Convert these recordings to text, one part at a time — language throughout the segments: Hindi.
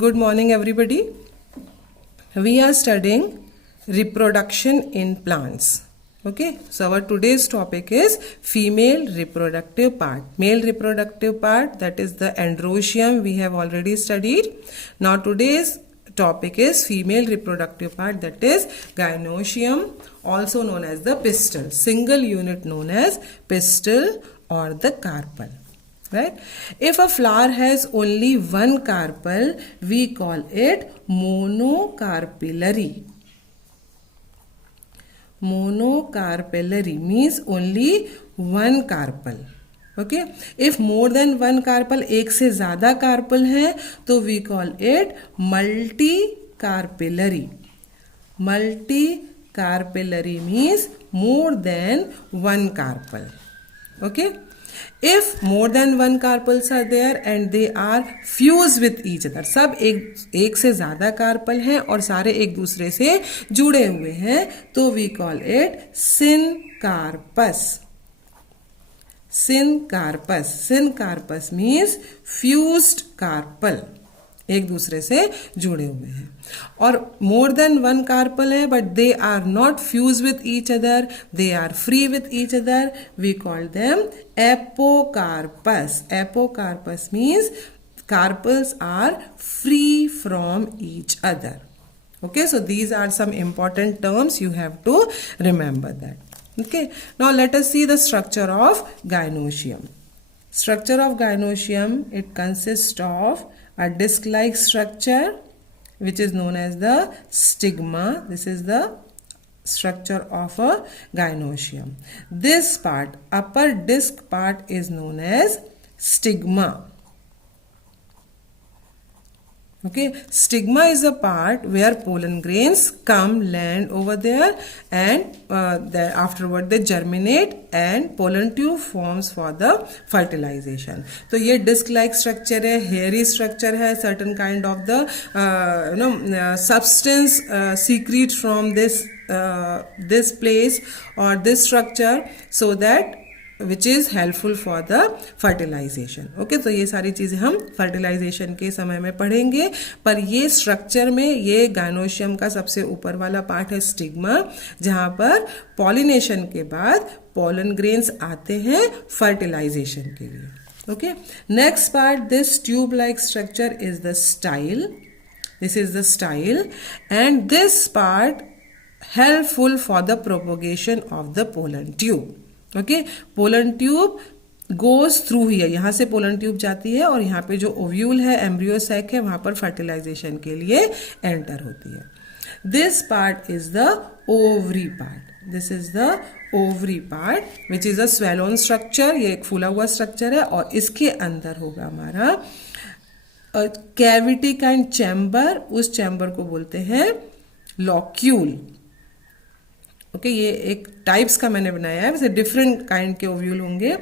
Good morning, everybody. We are studying reproduction in plants. Okay, so our today's topic is female reproductive part. Male reproductive part, that is the androecium, we have already studied. Now today's topic is female reproductive part, that is gynoecium, also known as the pistil. Single unit known as pistil or the carpel. Right? If a flower has only one carpel, we call it monocarpellary. Monocarpellary means only one carpel. Okay? If more than one carpel, एक से ज़्यादा carpel है, तो we call it multicarpellary. Multicarpellary means more than one carpel. Okay? If more than one carpels are there and they are fused with each other, सब एक से ज़्यादा कार्पल हैं और सारे एक दूसरे से जुड़े हुए हैं, तो we call it syncarpus. Syncarpus. Syncarpus means fused carpel. एक दूसरे से जुड़े हुए हैं. और more than one carpel है, but they are not fused with each other, they are free with each other, we call them apocarpus. Apocarpus means carpels are free from each other. Okay, so these are some important terms, you have to remember that. Okay, now let us see the structure of gynoecium. Structure of gynoecium, it consists of a disc-like structure which is known as the stigma. This is the structure of a gynoecium. This part, upper disc part, is known as stigma. Okay, stigma is a part where pollen grains come, land over there, and afterward they germinate and pollen tube forms for the fertilization. तो ये disc-like structure है, hairy structure है, certain kind of the substance secrete from this place or this structure, so that which is helpful for the fertilization. Okay, तो ये सारी चीज़ें हम fertilization के समय में पढ़ेंगे, पर ये structure में ये gynoecium का सबसे ऊपर वाला part है stigma, जहाँ पर pollination के बाद pollen grains आते हैं fertilization के लिए. Okay, next part, this tube-like structure is the style. This is the style, and this part helpful for the propagation of the pollen tube. Okay, pollen tube goes through ही है, यहाँ से पोलन ट्यूब जाती है और यहाँ पे जो ओव्यूल है, एम्ब्रियो सैक है, वहाँ पर फर्टिलाइजेशन के लिए एंटर होती है. This part is the ovary part. This is the ovary part which is a swollen structure. ये एक फूला हुआ स्ट्रक्चर है और इसके अंदर होगा हमारा कैविटी काइंड चैम्बर. उस चैम्बर को बोलते हैं लॉक्यूल. ओके, ये एक टाइप्स का मैंने बनाया है, वैसे डिफरेंट काइंड के ओव्यूल होंगे.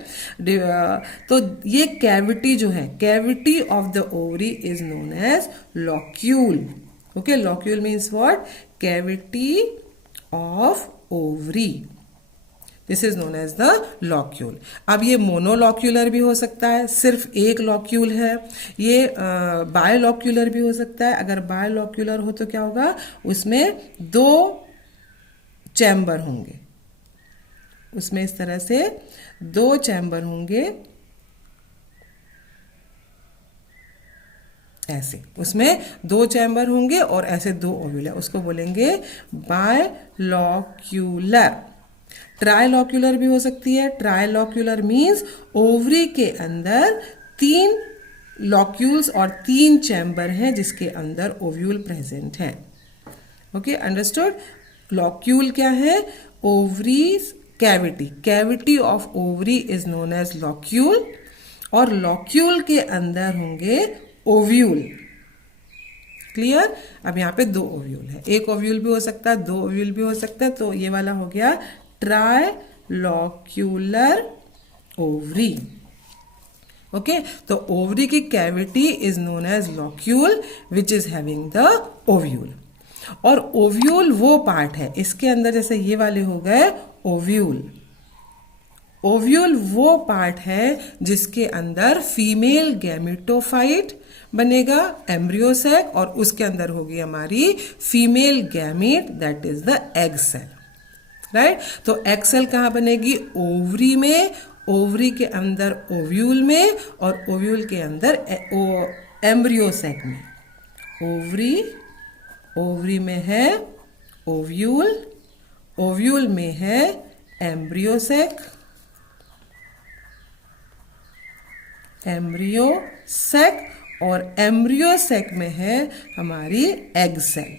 तो ये कैविटी जो है, cavity of the ovary is known as locule. Okay, locule means what? Cavity of ovary. This is known as the locule. अब ये मोनोलॉक्यूलर भी हो सकता है, सिर्फ एक लॉक्यूल है. ये बायोलॉक्यूलर भी हो सकता है. अगर बायोलॉक्यूलर हो तो क्या होगा? उसमें दो चैम्बर होंगे. उसमें इस तरह से दो चैम्बर होंगे, ऐसे उसमें दो चैम्बर होंगे और ऐसे दो ओव्यूल है, उसको बोलेंगे बायलॉक्यूलर. ट्राइलॉक्यूलर भी हो सकती है. ट्राइलॉक्यूलर मीन्स ओवरी के अंदर तीन लॉक्यूल्स और तीन चैम्बर हैं जिसके अंदर ओव्यूल प्रेजेंट है. Okay, understood. लॉक्यूल क्या है? Ovary's cavity. Cavity of ovary is known as locule, और लॉक्यूल के अंदर होंगे ओव्यूल. क्लियर? अब यहाँ पे दो ओव्यूल है, एक ओव्यूल भी हो सकता है, दो ओव्यूल भी हो सकता है. तो ये वाला हो गया ट्राइलॉक्यूलर ओवरी. ओके, तो ओवरी की cavity is known as locule which is having the ovule. और ओव्यूल वो पार्ट है, इसके अंदर जैसे ये वाले हो गए ओव्यूल. ओव्यूल वो पार्ट है जिसके अंदर फीमेल गैमेटोफाइट बनेगा, एम्ब्रियो सैक, और उसके अंदर होगी हमारी female gamete, that is the egg cell, right. तो एग सेल कहाँ बनेगी? ओवरी में, ओवरी के अंदर ओव्यूल में, और ओव्यूल के अंदर एम्ब्रियो सैक में। ओवरी, ओवरी में है ओव्यूल, ओव्यूल में है एम्ब्रियो सैक, एम्ब्रियो सैक, और एम्ब्रियो सैक में है हमारी एग सेल,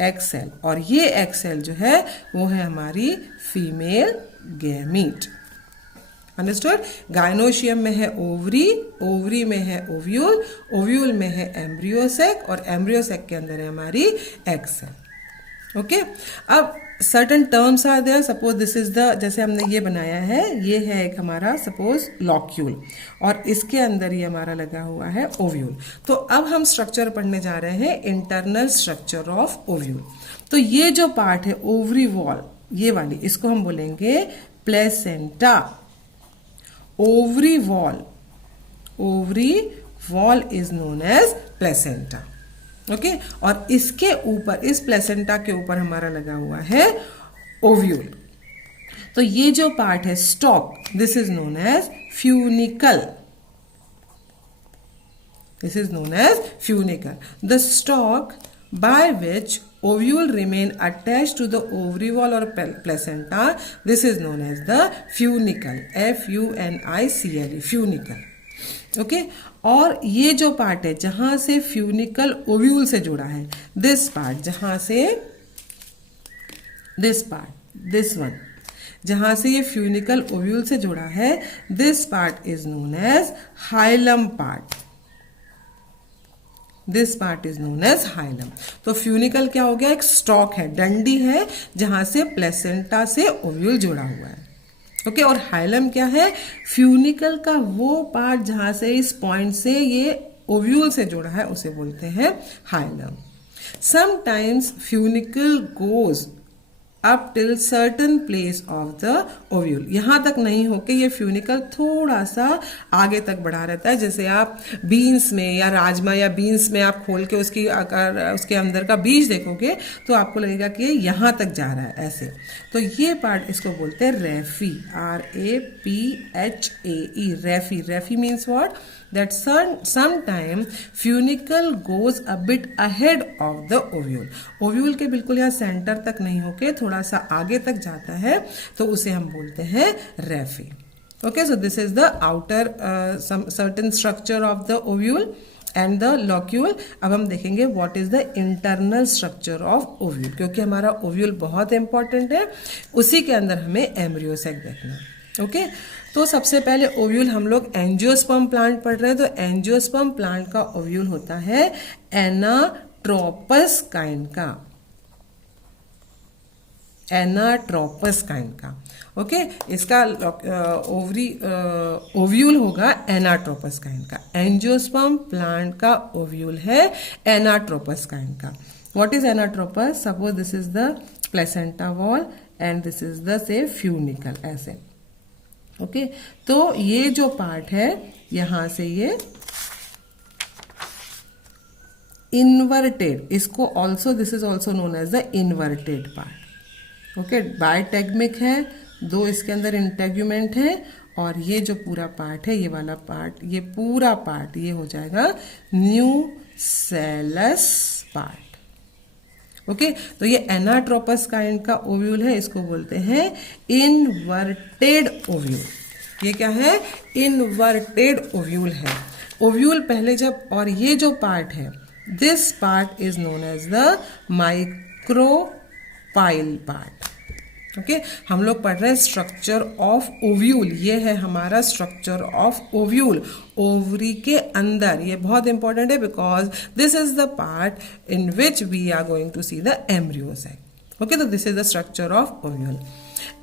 एग सेल, और ये एग सेल जो है वो है हमारी फीमेल गैमीट। अंडरस्टूड? गायनोशियम में है ओवरी, ओवरी में है ओव्यूल, ओव्यूल में है एम्ब्रियो सैक, और एम्ब्रियो सैक के अंदर है हमारी एग सेल। ओके, अब certain terms are there. Suppose this is the, जैसे हमने ये बनाया है, ये है एक हमारा सपोज लॉक्यूल, और इसके अंदर ये हमारा लगा हुआ है ओव्यूल। तो अब हम स्ट्रक्चर पढ़ने जा रहे हैं, इंटरनल स्ट्रक्चर ऑफ ओव्यूल। तो ये जो पार्ट है ओवरी वॉल, ये वाली, इसको हम बोलेंगे placenta. Ovary wall, ovary wall is known as placenta. Okay, और इसके ऊपर, इस प्लेसेंटा के ऊपर हमारा लगा हुआ है ओव्यूल। तो ये जो पार्ट है stalk, this is known as funicle, this is known as funicle. The stalk by which ovule remain attached to the ovary wall or placenta, this is known as the funicle, F-U-N-I-C-L-E, funicle. Okay, और ये जो पार्ट है जहां से फ्यूनिकल ओव्यूल से जुड़ा है, दिस पार्ट, जहां से दिस पार्ट, दिस वन, जहां से ये फ्यूनिकल ओव्यूल से जुड़ा है, this part is known as hilum part, this part is known as hilum. तो फ्यूनिकल क्या हो गया? एक स्टॉक है, डंडी है, जहां से प्लेसेंटा से ओव्यूल जुड़ा हुआ है। ओके, और हाइलम क्या है? फ्यूनिकल का वो पार्ट जहां से इस पॉइंट से ये ओव्यूल से जुड़ा है, उसे बोलते हैं hilum. Sometimes funicle goes up till certain place of the ovule, यहां तक नहीं होके ये फ्यूनिकल थोड़ा सा आगे तक बढ़ा रहता है। जैसे आप बीन्स में या राजमा या बीन्स में आप खोल के उसकी अगर उसके अंदर का बीज देखोगे तो आपको लगेगा कि ये यहां तक जा रहा है, ऐसे। तो ये पार्ट, इसको बोलते हैं raphe, R-A-P-H-A-E, raphe. Raphe means what? that sometime funicle goes a bit ahead of the ovule, ovule के बिल्कुल यहाँ सेंटर तक नहीं होके थोड़ा सा आगे तक जाता है, तो उसे हम बोलते हैं raphe. Okay, so this is the outer certain structure of the ovule and the locule. अब हम देखेंगे what is the internal structure of ovule, क्योंकि हमारा ओव्यूल बहुत इंपॉर्टेंट है, उसी के अंदर हमें एम्ब्रियो सैक देखना है। ओके, तो सबसे पहले ओव्यूल हम लोग एंजियोस्पर्म प्लांट पढ़ रहे हैं, तो एंजियोस्पर्म प्लांट का ओव्यूल होता है एनाट्रोपस काइंड का, एनाट्रोपस काइंड का। ओके, इसका ओव्यूल होगा एनाट्रोपस काइंड का। एंजियोस्पर्म प्लांट का ओव्यूल है एनाट्रोपस काइंड का। What is anatropous? Suppose this is the placenta wall and this is the से फ्यूनिकल, ऐसे। ओके, तो ये जो पार्ट है यहां से ये इन्वर्टेड, इसको also, this is also known as the inverted part. Okay, bitegmic है, दो इसके अंदर इंटेग्यूमेंट है, और ये जो पूरा पार्ट है, ये वाला पार्ट, ये पूरा पार्ट ये हो जाएगा न्यूसेलस पार्ट। ओके, तो ये एनाट्रोपस काइंड का ओव्यूल है, इसको बोलते हैं इनवर्टेड ओव्यूल। ये क्या है? इनवर्टेड ओव्यूल है। ओव्यूल पहले जब, और ये जो पार्ट है, this part is known as the micropyle part. Okay, हम लोग पढ़ रहे हैं स्ट्रक्चर ऑफ ओव्यूल, ये है हमारा स्ट्रक्चर ऑफ ओव्यूल, ओवरी के अंदर। ये बहुत इंपॉर्टेंट है because this is the part in which we are going to see the embryo sac. Okay, तो this is the structure of ovule.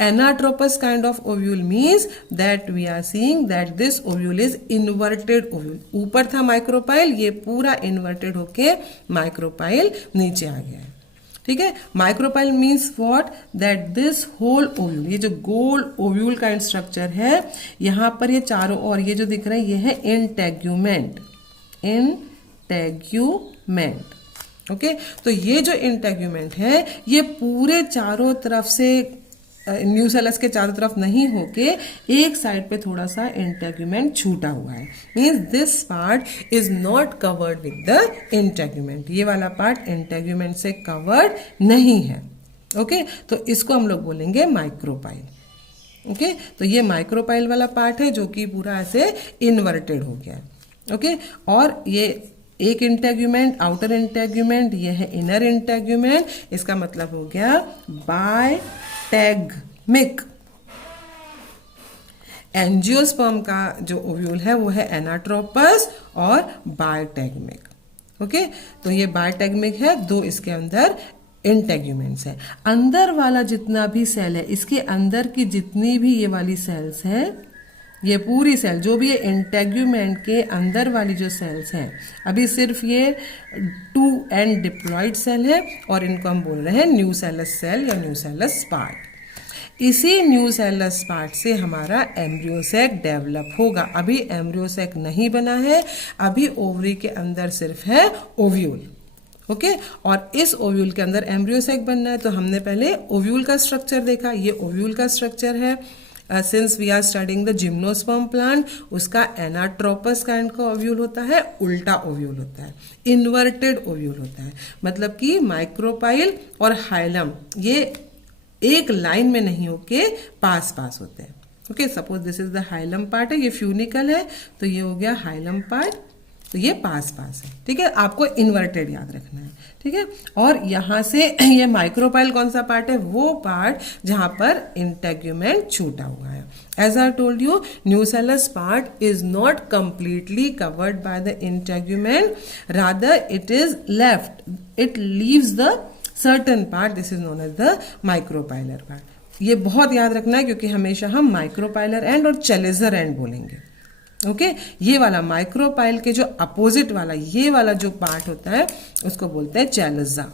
Anatropous kind of ovule means that we are seeing that this ovule is inverted ovule. ऊपर था माइक्रोपाइल, ये पूरा इन्वर्टेड होके माइक्रोपाइल नीचे आ गया है। ठीक है। Micropyle means what, that this whole ovule, ये जो गोल ओव्यूल का स्ट्रक्चर है, यहाँ पर ये चारों और ये जो दिख रहे हैं ये है इंटेग्यूमेंट, इंटेग्यूमेंट। ओके, तो ये जो इंटेग्यूमेंट है ये पूरे चारों तरफ से न्यूसेलस के चारों तरफ नहीं होके एक साइड पे थोड़ा सा इंटेग्यूमेंट छूटा हुआ है, means this part is not covered with the integument, ये वाला पार्ट इंटेग्यूमेंट से कवर्ड नहीं है। ओके, तो इसको हम लोग बोलेंगे माइक्रोपाइल। ओके, तो ये माइक्रोपाइल वाला पार्ट है जो कि पूरा ऐसे इन्वर्टेड हो गया है। ओके, और ये एक इंटेग्यूमेंट, आउटर इंटेग्यूमेंट, ये है इनर इंटेग्यूमेंट, इसका मतलब हो गया बायटैगमिक। एंजियोस्पर्म का जो ओव्यूल है वो है एनाट्रोपस और बायटैगमिक। ओके, तो ये बायटैगमिक है, दो इसके अंदर इंटेग्यूमेंट्स है। अंदर वाला जितना भी सेल है, इसके अंदर की जितनी भी ये वाली सेल्स हैं, ये पूरी सेल जो भी ये इंटेग्यूमेंट के अंदर वाली जो सेल्स हैं, अभी सिर्फ ये 2 एंड डिप्लॉइड सेल है और इनको हम बोल रहे हैं न्यूसेलस सेल या न्यूसेलस पार्ट। इसी न्यूसेलस पार्ट से हमारा एम्ब्रियोसेक डेवलप होगा। अभी एम्ब्रियोसेक नहीं बना है, अभी ओवरी के अंदर सिर्फ है ओव्यूल। ओके, और इस ओव्यूल के अंदर एम्ब्रियोसेक बनना है, तो हमने पहले ओव्यूल का स्ट्रक्चर देखा, ये ओव्यूल का स्ट्रक्चर है। Since we are studying the gymnosperm plant, उसका एनाट्रोपस काइंड का ओव्यूल होता है, उल्टा ओव्यूल होता है, इन्वर्टेड ओव्यूल होता है, मतलब कि माइक्रोपाइल और हाइलम ये एक लाइन में नहीं होके पास पास होते हैं। Okay, suppose this is the hilum part है, ये फ्यूनिकल है, तो ये हो गया हाइलम पार्ट, तो ये पास पास है। ठीक है, आपको इन्वर्टेड याद रखना है। ठीक है, और यहां से ये माइक्रोपाइल कौन सा पार्ट है, वो पार्ट जहां पर इंटेग्यूमेंट छूटा हुआ है। As I told you, nucellus part is not completely covered by the integument, rather it is left, it leaves the certain part, this is known as the micropylar part. ये बहुत याद रखना है क्योंकि हमेशा हम माइक्रोपाइलर एंड और चेलेजर एंड बोलेंगे। ओके, ये वाला माइक्रोपाइल के जो अपोजिट वाला ये वाला जो पार्ट होता है उसको बोलते हैं चेलेजा,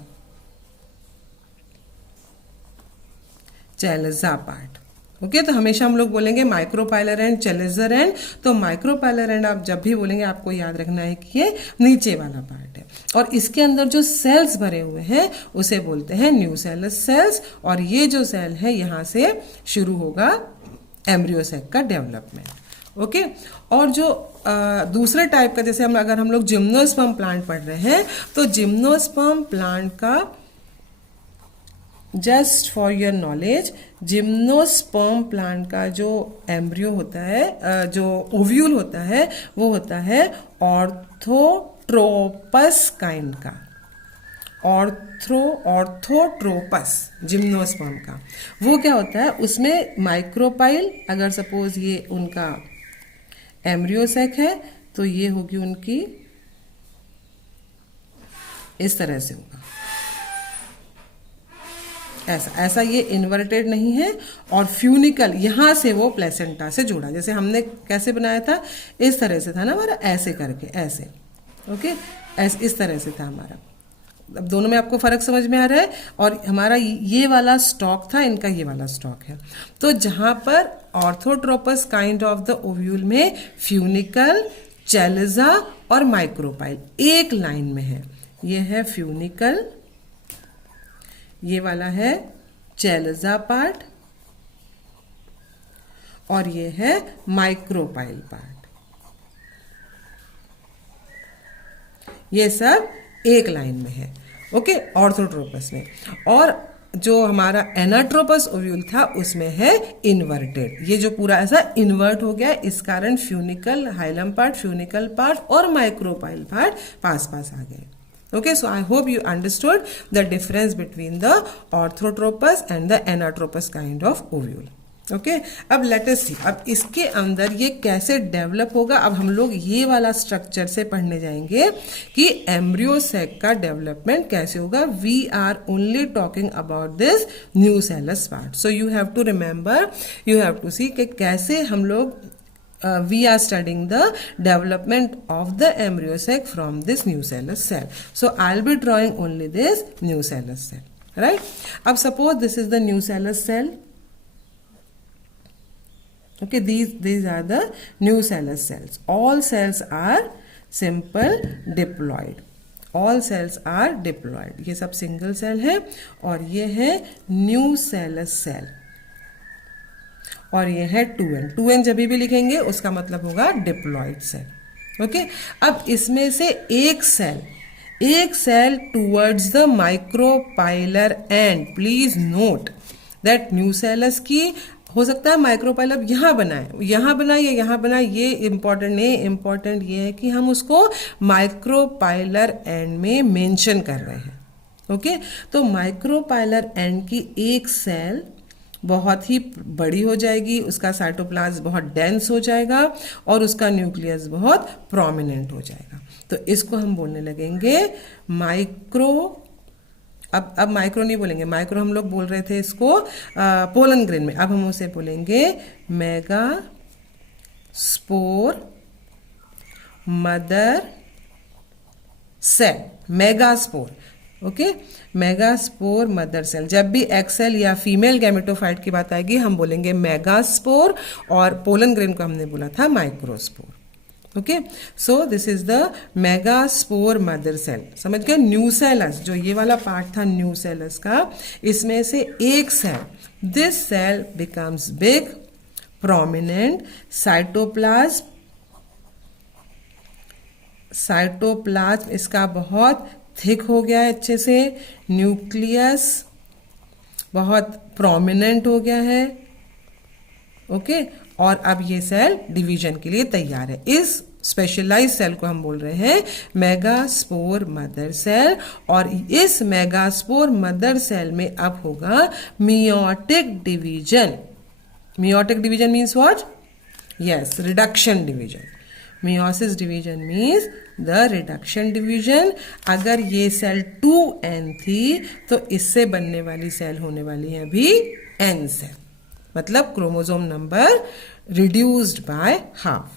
चेलेजा पार्ट। ओके, तो हमेशा हम लोग बोलेंगे माइक्रोपाइलर एंड चेलेजर एंड, तो माइक्रोपाइलर एंड आप जब भी बोलेंगे आपको याद रखना है कि ये नीचे वाला पार्ट है, और इसके अंदर जो सेल्स भरे हुए हैं उसे बोलते हैं न्यूसेलस सेल्स, और ये जो सेल है यहां से शुरू होगा एम्ब्रियोसेक का डेवलपमेंट। ओके, और जो दूसरे टाइप का, जैसे अगर हम लोग जिम्नोस्पर्म प्लांट पढ़ रहे हैं, तो जिम्नोस्पर्म प्लांट का, just for your knowledge, gymnosperm plant का जो एम्ब्रियो होता है, जो ओव्यूल होता है, वो होता है ऑर्थोट्रोपस काइंड का, ऑर्थोट्रोपस जिम्नोस्पर्म का। वो क्या होता है, उसमें माइक्रोपाइल, अगर सपोज ये उनका एम्ब्रियोसेक है तो ये होगी उनकी इस तरह से होगा, ऐसा ऐसा, ये इन्वर्टेड नहीं है, और फ्यूनिकल यहां से वो प्लेसेंटा से जुड़ा, जैसे हमने कैसे बनाया था, इस तरह से था ना हमारा, ऐसे करके ऐसे। ओके, ऐसे इस तरह से था हमारा। अब दोनों में आपको फर्क समझ में आ रहा है, और हमारा ये वाला स्टॉक था, इनका ये वाला स्टॉक है। तो जहां पर orthotropous kind of the ovule में फ्यूनिकल, चेलेजा और माइक्रोपाइल एक लाइन में है, ये है फ्यूनिकल, ये वाला है चेलेजा पार्ट, और ये है माइक्रोपाइल पार्ट, ये सब एक लाइन में है। ओके, ऑर्थोट्रोपस में। और जो हमारा एनाट्रोपस ओव्यूल था उसमें है इन्वर्टेड, ये जो पूरा ऐसा इन्वर्ट हो गया, इस कारण funicle, hilum part, funicle part और माइक्रोपाइल पार्ट पास पास आ गए। Okay, so I hope you understood the difference between the orthotropous and the anatropous kind of ovule. Okay, अब लेट अस सी, अब इसके अंदर ये कैसे डेवलप होगा। अब हम लोग ये वाला स्ट्रक्चर से पढ़ने जाएंगे कि एम्ब्रियोसेक का डेवलपमेंट कैसे होगा। We are only talking about this nucellus part, so you have to remember, you have to see कि कैसे हम लोग we are studying the development of the embryo sac from this nucellus cell. So I'll be drawing only this nucellus cell. Right. अब suppose this is the nucellus cell. Okay, these are the nucellus cells. All cells are simple diploid. All cells are diploid. ये सब सिंगल सेल है और ये है न्यूसेलस सेल और ये है 2n. 2n जब भी लिखेंगे उसका मतलब होगा डिप्लॉइड सेल. ओके, अब इसमें से एक cell towards the micropylar end. Please note that nucellus की हो सकता है माइक्रोपाइलर यहाँ बनाए या यहाँ बनाए, ये इंपॉर्टेंट नहीं. इंपॉर्टेंट ये है कि हम उसको माइक्रोपाइलर एंड में मेंशन कर रहे हैं. ओके, तो माइक्रोपाइलर एंड की एक सेल बहुत ही बड़ी हो जाएगी, उसका साइटोप्लाज्म बहुत डेंस हो जाएगा और उसका न्यूक्लियस बहुत प्रोमिनेंट हो जाएगा. तो इसको हम बोलने लगेंगे माइक्रो. अब माइक्रो नहीं बोलेंगे, माइक्रो हम लोग बोल रहे थे इसको पोलन ग्रेन में. अब हम उसे बोलेंगे megaspore mother cell. Megaspore. Okay, megaspore mother cell. जब भी एक्सेल या फीमेल गैमेटोफाइट की बात आएगी हम बोलेंगे मेगास्पोर और पोलन ग्रेन को हमने बोला था microspore. Okay, so this is the megaspore mother cell. समझ गए. न्यूसेलस जो ये वाला पार्ट था न्यूसेलस का, इसमें से एक cell, this cell becomes big prominent. Cytoplasm इसका बहुत थिक हो गया है अच्छे से. न्यूक्लियस बहुत प्रोमिनेंट हो गया है. ओके, और अब ये सेल डिवीजन के लिए तैयार है. इस स्पेशलाइज सेल को हम बोल रहे हैं मेगास्पोर मदर सेल. और इस मेगास्पोर मदर सेल में अब होगा meiotic division. Meiotic division means what? Yes, reduction division. Meiosis division means the reduction division. अगर ये सेल 2n थी तो इससे बनने वाली सेल होने वाली है अभी n सेल, मतलब chromosome number reduced by half.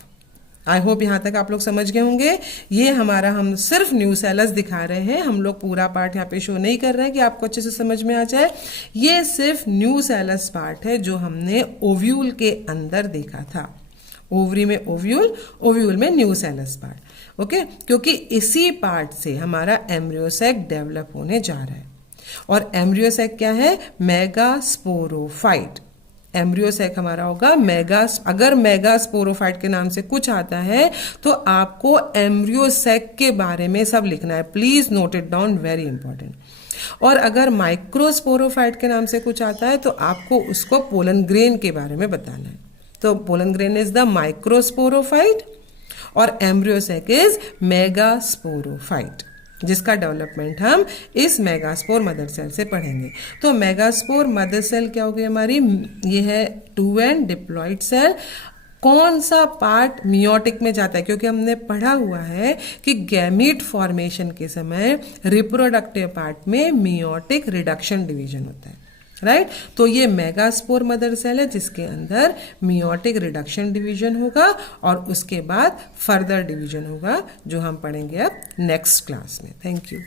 I hope यहाँ तक आप लोग समझ गए होंगे. ये हमारा, हम सिर्फ न्यूसेलस दिखा रहे हैं, हम लोग पूरा पार्ट यहाँ पे शो नहीं कर रहे हैं कि आपको अच्छे से समझ में आ जाए. ये सिर्फ न्यूसेलस पार्ट है जो हमने ओव्यूल के अंदर देखा था. ओवरी में ओव्यूल, ओव्यूल में न्यूसेलस पार्ट. ओके, क्योंकि इसी पार्ट से हमारा एम्ब्रियोसैक डेवलप होने जा रहा है. और एम्ब्रियोसैक क्या है? मेगास्पोरोफाइट. एम्ब्रियोसैक हमारा होगा अगर मेगास्पोरोफाइट के नाम से कुछ आता है तो आपको एम्ब्रियोसैक के बारे में सब लिखना है. Please note it down, very important. और अगर माइक्रोस्पोरोफाइट के नाम से कुछ आता है तो आपको उसको पोलन ग्रेन के बारे में बताना है. तो पोलन ग्रेन इज द माइक्रोस्पोरोफाइट और एम्ब्रियोसैक इज मेगास्पोरोफाइट, जिसका डेवलपमेंट हम इस मेगास्पोर मदर सेल से पढ़ेंगे. तो मेगास्पोर मदर सेल क्या हो गई हमारी? ये है 2n डिप्लॉइड सेल. कौन सा पार्ट मियोटिक में जाता है? क्योंकि हमने पढ़ा हुआ है कि गैमीट फॉर्मेशन के समय रिप्रोडक्टिव पार्ट में मियोटिक रिडक्शन डिवीजन होता है. राइट, तो ये मेगास्पोर मदर सेल है जिसके अंदर मियोटिक रिडक्शन डिवीजन होगा और उसके बाद फर्दर डिवीजन होगा जो हम पढ़ेंगे अब नेक्स्ट क्लास में. Thank you.